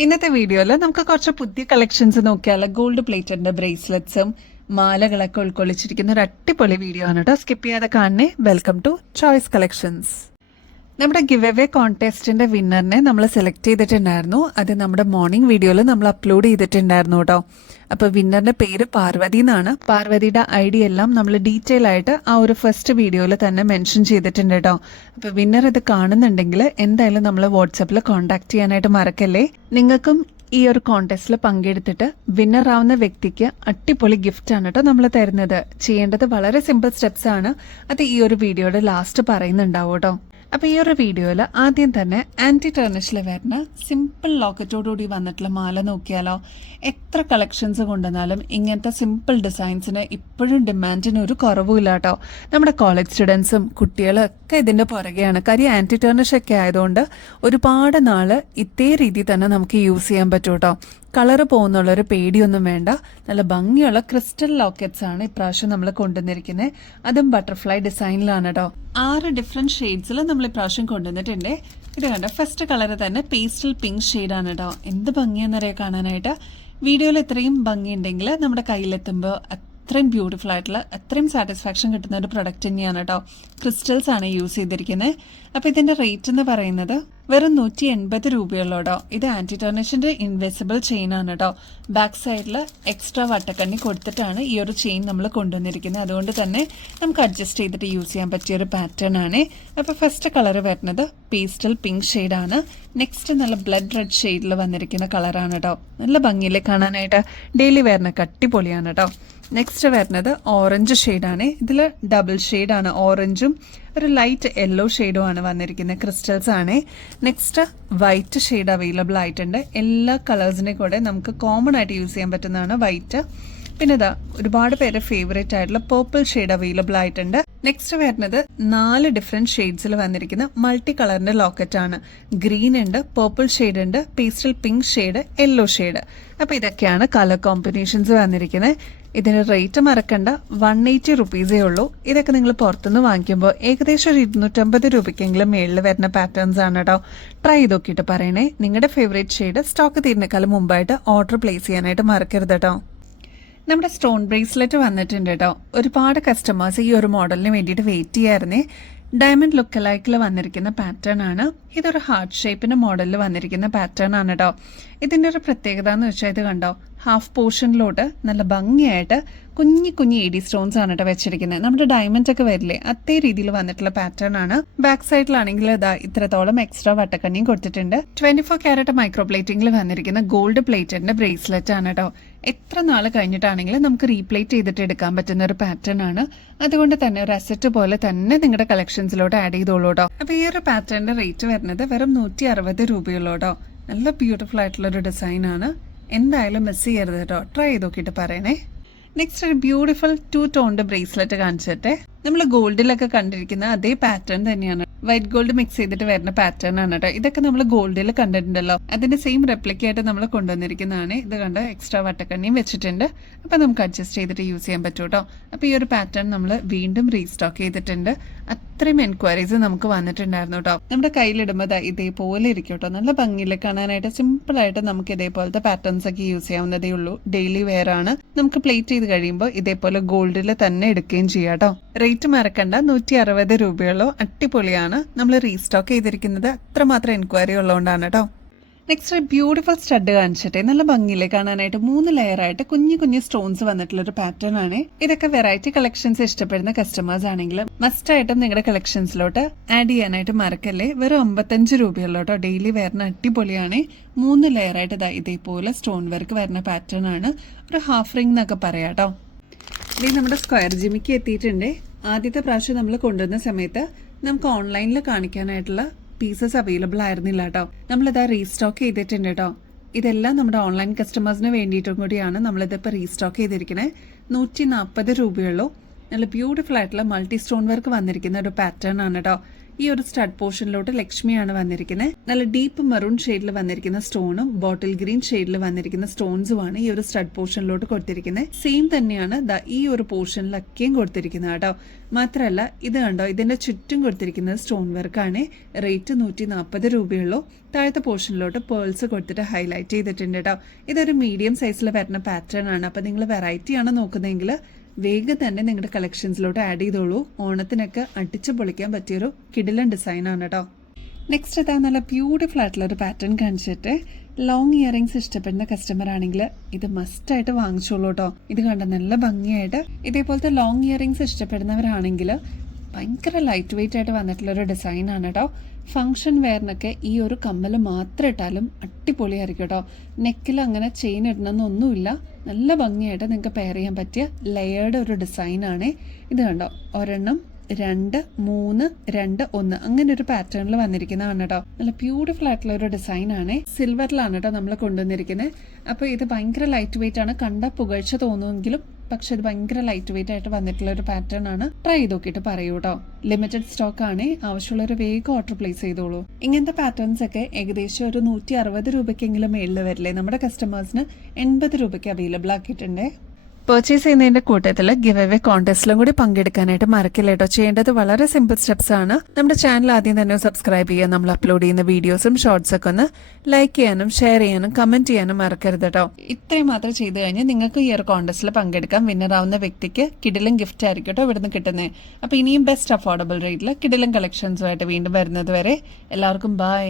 ഇന്നത്തെ വീഡിയോയിൽ നമുക്ക് കുറച്ച് പുതിയ കളക്ഷൻസ് നോക്കിയാൽ ഗോൾഡ് പ്ലേറ്റഡിന്റെ ബ്രേസ്ലെറ്റ്സും മാലകളൊക്കെ ഉൾക്കൊള്ളിച്ചിരിക്കുന്ന ഒരു അടിപൊളി വീഡിയോ ആണ് കേട്ടോ. സ്കിപ്പ് ചെയ്യാതെ കാണണേ. Welcome to choice collections. നമ്മുടെ ഗിവ് അവേ കോൺടെസ്റ്റിന്റെ വിന്നറിനെ നമ്മൾ സെലക്ട് ചെയ്തിട്ടുണ്ടായിരുന്നു. അത് നമ്മുടെ മോർണിംഗ് വീഡിയോയിൽ നമ്മൾ അപ്ലോഡ് ചെയ്തിട്ടുണ്ടായിരുന്നു കേട്ടോ. അപ്പോൾ വിന്നറിന്റെ പേര് പാർവതി എന്നാണ്. പാർവതിയുടെ ID എല്ലാം നമ്മൾ ഡീറ്റെയിൽ ആയിട്ട് ആ ഒരു ഫസ്റ്റ് വീഡിയോയിൽ തന്നെ മെൻഷൻ ചെയ്തിട്ടുണ്ട് കേട്ടോ. അപ്പോൾ വിന്നർ ഇത് കാണുന്നുണ്ടെങ്കിൽ എന്തായാലും നമ്മൾ വാട്സപ്പിൽ കോൺടാക്ട് ചെയ്യാനായിട്ട് മറക്കല്ലേ. നിങ്ങൾക്കും ഈ ഒരു കോൺടെസ്റ്റിൽ പങ്കെടുത്തിട്ട് വിന്നർ ആവുന്ന വ്യക്തിക്ക് അടിപൊളി ഗിഫ്റ്റ് ആണ് കേട്ടോ നമ്മൾ തരുന്നത്. ചെയ്യേണ്ടത് വളരെ സിമ്പിൾ സ്റ്റെപ്സ് ആണ്. അത് ഈ ഒരു വീഡിയോയുടെ ലാസ്റ്റ് പറയുന്നുണ്ടാവും കേട്ടോ. അപ്പോൾ ഈ ഒരു വീഡിയോയിൽ ആദ്യം തന്നെ ആൻറ്റി ടർണിഷിൽ വരുന്ന സിമ്പിൾ ലോക്കറ്റോടുകൂടി വന്നിട്ടുള്ള മാല നോക്കിയാലോ. എത്ര കളക്ഷൻസ് കൊണ്ടുവന്നാലും ഇങ്ങനത്തെ സിമ്പിൾ ഡിസൈൻസിന് ഇപ്പോഴും ഡിമാൻഡിന് ഒരു കുറവുമില്ല കേട്ടോ. നമ്മുടെ കോളേജ് സ്റ്റുഡൻസും കുട്ടികളും ഒക്കെ ഇതിൻ്റെ പുറകെയാണ്. കാര്യം ആൻറ്റി ടർണിഷ് ഒക്കെ ആയതുകൊണ്ട് ഒരുപാട് നാൾ ഇതേ രീതി തന്നെ നമുക്ക് യൂസ് ചെയ്യാൻ പറ്റും കേട്ടോ. കളറ് പോകുന്നുള്ളൊരു പേടിയൊന്നും വേണ്ട. നല്ല ഭംഗിയുള്ള ക്രിസ്റ്റൽ ലോക്കറ്റ്സ് ആണ് ഇപ്രാവശ്യം നമ്മൾ കൊണ്ടുവന്നിരിക്കുന്നത്. അതും ബട്ടർഫ്ലൈ ഡിസൈനിലാണ് കേട്ടോ. 6 ഡിഫറെന്റ് ഷെയ്ഡ്സിൽ നമ്മൾ ഇപ്രാവശ്യം കൊണ്ടുവന്നിട്ടുണ്ട്. ഇത് കണ്ടോ, ഫസ്റ്റ് കളർ തന്നെ പേസ്റ്റൽ പിങ്ക് ഷെയ്ഡാണ് കേട്ടോ. എന്ത് ഭംഗിയാണെന്നറിയാം കാണാനായിട്ട്. വീഡിയോയിൽ ഇത്രയും ഭംഗിയുണ്ടെങ്കിൽ നമ്മുടെ കയ്യിലെത്തുമ്പോൾ അത്രയും ബ്യൂട്ടിഫുൾ ആയിട്ടുള്ള അത്രയും സാറ്റിസ്ഫാക്ഷൻ കിട്ടുന്ന ഒരു പ്രൊഡക്റ്റ് തന്നെയാണ് കേട്ടോ. ക്രിസ്റ്റൽസ് ആണ് യൂസ് ചെയ്തിരിക്കുന്നത്. അപ്പോൾ ഇതിൻ്റെ റേറ്റ് എന്ന് പറയുന്നത് വെറും 180 രൂപയുള്ളൂട്ടോ. ഇത് ആൻറ്റി ടർണിഷിൻ്റെ ഇൻവെസിബിൾ ചെയിൻ ആണ് കേട്ടോ. ബാക്ക് സൈഡിൽ എക്സ്ട്രാ വട്ടക്കണ്ണി കൊടുത്തിട്ടാണ് ഈ ഒരു ചെയിൻ നമ്മൾ കൊണ്ടുവന്നിരിക്കുന്നത്. അതുകൊണ്ട് തന്നെ നമുക്ക് അഡ്ജസ്റ്റ് ചെയ്തിട്ട് യൂസ് ചെയ്യാൻ പറ്റിയ ഒരു പാറ്റേൺ ആണ്. അപ്പോൾ ഫസ്റ്റ് കളർ വരുന്നത് പേസ്റ്റൽ പിങ്ക് ഷെയ്ഡാണ്. നെക്സ്റ്റ് നല്ല ബ്ലഡ് റെഡ് ഷെയ്ഡിൽ വന്നിരിക്കുന്ന കളറാണ് കേട്ടോ. നല്ല ഭംഗിയിലെ കാണാനായിട്ട്. ഡെയിലി വെയറിനൊക്കെ അടിപൊളിയാണ് കേട്ടോ. നെക്സ്റ്റ് വരുന്നത് ഓറഞ്ച് ഷെയ്ഡാണ്. ഇതിൽ ഡബിൾ ഷെയ്ഡാണ്. ഓറഞ്ചും ഒരു ലൈറ്റ് യെല്ലോ ഷെയ്ഡും ആണ് വന്നിരിക്കുന്നത്. ക്രിസ്റ്റൽസ് ആണ്. നെക്സ്റ്റ് വൈറ്റ് ഷെയ്ഡ് അവൈലബിൾ ആയിട്ടുണ്ട്. എല്ലാ കളേഴ്സിനെ കൂടെ നമുക്ക് കോമൺ ആയിട്ട് യൂസ് ചെയ്യാൻ പറ്റുന്നതാണ് വൈറ്റ്. പിന്നെ ഇതാ ഒരുപാട് പേര് ഫേവറേറ്റ് ആയിട്ടുള്ള പേർപ്പിൾ ഷെയ്ഡ് അവൈലബിൾ ആയിട്ടുണ്ട്. നെക്സ്റ്റ് വരുന്നത് 4 ഡിഫറെന്റ് ഷെയ്ഡ്സിൽ വന്നിരിക്കുന്ന മൾട്ടി കളറിന്റെ ലോക്കറ്റ് ആണ്. ഗ്രീൻ ഉണ്ട്, പേർപ്പിൾ ഷെയ്ഡ് ഉണ്ട്, pastel pink shade, yellow shade. അപ്പോൾ ഇതൊക്കെയാണ് കളർ കോമ്പിനേഷൻസ് വന്നിരിക്കുന്നത്. ഇതിന് റേറ്റ് മറക്കണ്ട, 180 റുപ്പീസേ ഉള്ളൂ. ഇതൊക്കെ നിങ്ങൾ പുറത്തുനിന്ന് വാങ്ങിക്കുമ്പോൾ ഏകദേശം ഒരു 250 രൂപയ്ക്കെങ്കിലും മേളിൽ വരുന്ന പാറ്റേൺസ് ആണ് കേട്ടോ. ട്രൈ ചെയ്ത് നോക്കിയിട്ട് പറയണേ. നിങ്ങളുടെ ഫേവറേറ്റ് ഷെയ്ഡ് സ്റ്റോക്ക് തീരുന്നേക്കാളും മുമ്പായിട്ട് ഓർഡർ പ്ലേസ് ചെയ്യാനായിട്ട് മറക്കരുത് കേട്ടോ. നമ്മുടെ സ്റ്റോൺ ബ്രേസ്ലെറ്റ് വന്നിട്ടുണ്ട് കേട്ടോ. ഒരുപാട് കസ്റ്റമേഴ്സ് ഈ ഒരു മോഡലിന് വേണ്ടിയിട്ട് വെയിറ്റ് ചെയ്യായിരുന്നേ. ഡയമണ്ട് ലുക്ക് ലൈക്കിൽ വന്നിരിക്കുന്ന പാറ്റേൺ ആണ്. ഇതൊരു ഹാർട്ട് ഷേപ്പിന്റെ മോഡലിൽ വന്നിരിക്കുന്ന പാറ്റേൺ ആണ് കേട്ടോ. ഇതിൻ്റെ ഒരു പ്രത്യേകത എന്ന് വെച്ചാൽ ഇത് കണ്ടോ, ഹാഫ് പോർഷനിലോട്ട് നല്ല ഭംഗിയായിട്ട് കുഞ്ഞി കുഞ്ഞി എഡി സ്റ്റോൺസ് ആണ് കേട്ടോ വെച്ചിരിക്കുന്നത്. നമ്മുടെ ഡയമണ്ട് ഒക്കെ വരില്ലേ, അതേ രീതിയിൽ വന്നിട്ടുള്ള പാറ്റേൺ ആണ്. ബാക്ക് സൈഡിലാണെങ്കിൽ ഇതാ ഇത്രത്തോളം എക്സ്ട്രാ വട്ടക്കണ്ണിയും കൊടുത്തിട്ടുണ്ട്. 24 ക്യാരറ്റ് മൈക്രോ പ്ലേറ്റിംഗിൽ വന്നിരിക്കുന്ന ഗോൾഡ് പ്ലേറ്റഡിന്റെ ബ്രേസ്ലെറ്റ് ആണ് കേട്ടോ. എത്ര നാൾ കഴിഞ്ഞിട്ടാണെങ്കിലും നമുക്ക് റീപ്ലേറ്റ് ചെയ്തിട്ട് എടുക്കാൻ പറ്റുന്ന ഒരു പാറ്റേൺ ആണ്. അതുകൊണ്ട് തന്നെ ഒരു അസറ്റ് പോലെ തന്നെ നിങ്ങളുടെ കളക്ഷൻസിലോട്ട് ആഡ് ചെയ്തോളൂ കേട്ടോ. അപ്പൊ ഈ ഒരു പാറ്റേണിന്റെ റേറ്റ് വരുന്നത് വെറും 160 രൂപയുള്ളൂ കേട്ടോ. നല്ല ബ്യൂട്ടിഫുൾ ആയിട്ടുള്ള ഒരു ഡിസൈൻ ആണ്. എന്തായാലും മിസ് ചെയ്യരുത് കേട്ടോ. ട്രൈ ചെയ്ത് നോക്കിയിട്ട് പറയണേ. നെക്സ്റ്റ് ഒരു ബ്യൂട്ടിഫുൾ 2 ടോണിന്റെ ബ്രേസ്ലെറ്റ് കാണിച്ചിട്ടെ. നമ്മൾ ഗോൾഡിലൊക്കെ കണ്ടിരിക്കുന്ന അതേ പാറ്റേൺ തന്നെയാണ്. വൈറ്റ് ഗോൾഡ് മിക്സ് ചെയ്തിട്ട് വരുന്ന പാറ്റേൺ ആണ് കേട്ടോ. ഇതൊക്കെ നമ്മൾ ഗോൾഡിൽ കണ്ടിട്ടുണ്ടല്ലോ. അതിന്റെ സെയിം റെപ്ലിക്കായിട്ട് നമ്മൾ കൊണ്ടുവന്നിരിക്കുന്നതാണ്. ഇത് കണ്ട് എക്സ്ട്രാ വട്ടക്കണ്ണിയും വെച്ചിട്ടുണ്ട്. അപ്പൊ നമുക്ക് അഡ്ജസ്റ്റ് ചെയ്തിട്ട് യൂസ് ചെയ്യാൻ പറ്റും കേട്ടോ. അപ്പൊ ഈ ഒരു പാറ്റേൺ നമ്മൾ വീണ്ടും റീസ്റ്റോക്ക് ചെയ്തിട്ടുണ്ട്. അത്രയും എൻക്വയറീസ് നമുക്ക് വന്നിട്ടുണ്ടായിരുന്നു കേട്ടോ. നമ്മുടെ കയ്യിലിടുമ്പോൾ ഇതേപോലെ ഇരിക്കും കേട്ടോ. നല്ല ഭംഗിയിൽ കാണാനായിട്ട് സിമ്പിൾ ആയിട്ട് നമുക്ക് ഇതേപോലത്തെ പാറ്റേൺസ് ഒക്കെ യൂസ് ചെയ്യാവുന്നതേ ഉള്ളൂ. ഡെയിലി വെയർ ആണ്. നമുക്ക് പ്ലേറ്റ് ചെയ്ത് കഴിയുമ്പോൾ ഇതേപോലെ ഗോൾഡിൽ തന്നെ എടുക്കുകയും ചെയ്യാം കേട്ടോ. റേറ്റ് മറക്കണ്ട, 160 രൂപയുള്ളൂ. അടിപൊളിയാണ്. നമ്മൾ റീസ്റ്റോക്ക് ചെയ്തിരിക്കുന്നത് അത്രമാത്രം എൻക്വയറി ഉള്ളതുകൊണ്ടാണ് കേട്ടോ. നെക്സ്റ്റ് ബ്യൂട്ടിഫുൾ സ്റ്റഡ് കാണിച്ചിട്ടെ. നല്ല ഭംഗിയിലെ കാണാനായിട്ട് 3 ലെയറായിട്ട് കുഞ്ഞു കുഞ്ഞു സ്റ്റോൺസ് വന്നിട്ടുള്ള ഒരു പാറ്റേൺ ആണ്. ഇതൊക്കെ വെറൈറ്റി കളക്ഷൻസ് ഇഷ്ടപ്പെടുന്ന കസ്റ്റമേഴ്സ് ആണെങ്കിൽ മസ്റ്റ് ആയിട്ടും നിങ്ങളുടെ കളക്ഷൻസിലോട്ട് ആഡ് ചെയ്യാനായിട്ട് മറക്കല്ലേ. വെറും 55 രൂപയുള്ളൂ കേട്ടോ. ഡെയിലി വെയറിന് അടിപൊളിയാണ്. 3 ലെയറായിട്ട് ഇതേപോലെ സ്റ്റോൺ വർക്ക് വരുന്ന പാറ്റേൺ ആണ്. ഒരു ഹാഫ് റിംഗ് എന്നൊക്കെ പറയാം കേട്ടോ. ഇത് നമ്മുടെ സ്ക്വയർ ജിമ്മിക്ക് എത്തിയിട്ടുണ്ട്. ആദ്യത്തെ പ്രാവശ്യം നമ്മൾ കൊണ്ടുവന്ന സമയത്ത് നമുക്ക് ഓൺലൈനിൽ കാണിക്കാനായിട്ടുള്ള പീസസ് അവൈലബിൾ ആയിരുന്നില്ല കേട്ടോ. നമ്മളിതാ റീസ്റ്റോക്ക് ചെയ്തിട്ടുണ്ട് കേട്ടോ. ഇതെല്ലാം നമ്മുടെ ഓൺലൈൻ കസ്റ്റമേഴ്സിന് വേണ്ടിയിട്ടും കൂടിയാണ് നമ്മളിതിപ്പോൾ റീസ്റ്റോക്ക് ചെയ്തിരിക്കുന്നത്. 140 രൂപയുള്ളൂ. നല്ല ബ്യൂട്ടിഫുൾ ആയിട്ടുള്ള മൾട്ടി സ്റ്റോൺ വർക്ക് വന്നിരിക്കുന്ന ഒരു പാറ്റേൺ ആണ് കേട്ടോ. ഈ ഒരു സ്റ്റഡ് പോർഷനിലോട്ട് ലക്ഷ്മിയാണ് വന്നിരിക്കുന്നത്. നല്ല ഡീപ്പ് മെറൂൺ ഷെയ്ഡിൽ വന്നിരിക്കുന്ന സ്റ്റോണും ബോട്ടിൽ ഗ്രീൻ ഷെയ്ഡിൽ വന്നിരിക്കുന്ന സ്റ്റോൺസുമാണ് ഈ ഒരു സ്റ്റഡ് പോർഷനിലോട്ട് കൊടുത്തിരിക്കുന്നത്. സെയിം തന്നെയാണ് ഈ ഒരു പോർഷനിലൊക്കെയും കൊടുത്തിരിക്കുന്നത് കേട്ടോ. മാത്രമല്ല ഇത് കണ്ടോ, ഇതിന്റെ ചുറ്റും കൊടുത്തിരിക്കുന്നത് സ്റ്റോൺ വർക്കാണ്. റേറ്റ് 140 രൂപയുള്ളൂ. താഴത്തെ പോർഷനിലോട്ട് പേൾസ് കൊടുത്തിട്ട് ഹൈലൈറ്റ് ചെയ്തിട്ടുണ്ട് കേട്ടോ. ഇതൊരു മീഡിയം സൈസിൽ വരുന്ന പാറ്റേൺ ആണ്. അപ്പൊ നിങ്ങൾ വെറൈറ്റി ആണ് നോക്കുന്നതെങ്കിൽ വേഗം തന്നെ നിങ്ങളുടെ കളക്ഷൻസിലോട്ട് ആഡ് ചെയ്തോളൂ. ഓണത്തിനൊക്കെ അടിച്ചു പൊളിക്കാൻ പറ്റിയൊരു കിടിലൻ ഡിസൈൻ ആണ് കേട്ടോ. നെക്സ്റ്റ് ഇതാ നല്ല ബ്യൂട്ടിഫുൾ ആയിട്ടുള്ള ഒരു പാറ്റേൺ കാണിച്ചിട്ട് ലോങ് ഇയറിംഗ്സ് ഇഷ്ടപ്പെടുന്ന കസ്റ്റമർ ആണെങ്കിൽ ഇത് മസ്റ്റ് ആയിട്ട് വാങ്ങിച്ചോളൂ കേട്ടോ. ഇത് കണ്ട നല്ല ഭംഗിയായിട്ട് ഇതേപോലത്തെ ലോങ് ഇയറിംഗ്സ് ഇഷ്ടപ്പെടുന്നവരാണെങ്കിൽ ഭയങ്കര ലൈറ്റ് വെയിറ്റ് ആയിട്ട് വന്നിട്ടുള്ള ഒരു ഡിസൈൻ ആണ് കേട്ടോ. ഫംഗ്ഷൻ വെയറിനൊക്കെ ഈ ഒരു കമ്മൽ മാത്രം ഇട്ടാലും അടിപൊളിയായിരിക്കും കേട്ടോ. നെക്കിൽ അങ്ങനെ ചെയിൻ ഇടണമെന്നൊന്നുമില്ല. നല്ല ഭംഗിയായിട്ട് നിങ്ങൾക്ക് പെയർ ചെയ്യാൻ പറ്റിയ ലെയേർഡ് ഒരു ഡിസൈൻ ആണ്. ഇത് കണ്ടോ, ഒരെണ്ണം 2 3 2 1 അങ്ങനെ ഒരു പാറ്റേണിൽ വന്നിരിക്കുന്നതാണ് കേട്ടോ. നല്ല ബ്യൂട്ടിഫുൾ ആയിട്ടുള്ള ഒരു ഡിസൈൻ ആണ്. സിൽവറിലാണ് കേട്ടോ നമ്മൾ കൊണ്ടുവന്നിരിക്കുന്നത്. അപ്പോൾ ഇത് ഭയങ്കര ലൈറ്റ് വെയിറ്റ് ആണ്. കണ്ട പുകഴ്ച തോന്നുമെങ്കിലും പക്ഷെ ഇത് ഭയങ്കര ലൈറ്റ് വെയിറ്റ് ആയിട്ട് വന്നിട്ടുള്ള ഒരു പാറ്റേൺ ആണ്. ട്രൈ ചെയ്ത് നോക്കിയിട്ട് പറയൂ കേട്ടോ. ലിമിറ്റഡ് സ്റ്റോക്ക് ആണ്. ആവശ്യമുള്ളൊരു വേഗം ഓർഡർ പ്ലേസ് ചെയ്തോളൂ. ഇങ്ങനത്തെ പാറ്റേൺസ് ഒക്കെ ഏകദേശം ഒരു 160 രൂപയ്ക്കെങ്കിലും മേളിൽ വരില്ലേ. നമ്മുടെ കസ്റ്റമേഴ്സിന് 80 രൂപയ്ക്ക് അവൈലബിൾ ആക്കിയിട്ടുണ്ട്. പർച്ചേസ് ചെയ്യുന്നതിന്റെ കൂട്ടത്തിൽ ഗിവ് അവേ കോൺടെസ്റ്റിലും കൂടി പങ്കെടുക്കാനായിട്ട് മറക്കില്ല കേട്ടോ. ചെയ്യേണ്ടത് വളരെ സിമ്പിൾ സ്റ്റെപ്സ് ആണ്. നമ്മുടെ ചാനൽ ആദ്യം തന്നെ സബ്സ്ക്രൈബ് ചെയ്യുക. നമ്മൾ അപ്ലോഡ് ചെയ്യുന്ന വീഡിയോസും ഷോർട്സ് ഒക്കെ ഒന്ന് ലൈക്ക് ചെയ്യാനും ഷെയർ ചെയ്യാനും കമന്റ് ചെയ്യാനും മറക്കരുത് കേട്ടോ. ഇത്രയും മാത്രം ചെയ്തു കഴിഞ്ഞാൽ നിങ്ങൾക്ക് ഈ ഒരു കോൺടെസ്റ്റിൽ പങ്കെടുക്കാം. വിന്നർ ആവുന്ന വ്യക്തിക്ക് കിടിലൻ ഗിഫ്റ്റ് ആയിരിക്കും കേട്ടോ ഇവിടുന്ന് കിട്ടുന്നത്. അപ്പൊ ഇനിയും ബെസ്റ്റ് അഫോർഡബിൾ റേറ്റിൽ കിടിലൻ കളക്ഷൻസുമായിട്ട് വീണ്ടും വരുന്നത് വരെ എല്ലാവർക്കും ബൈ.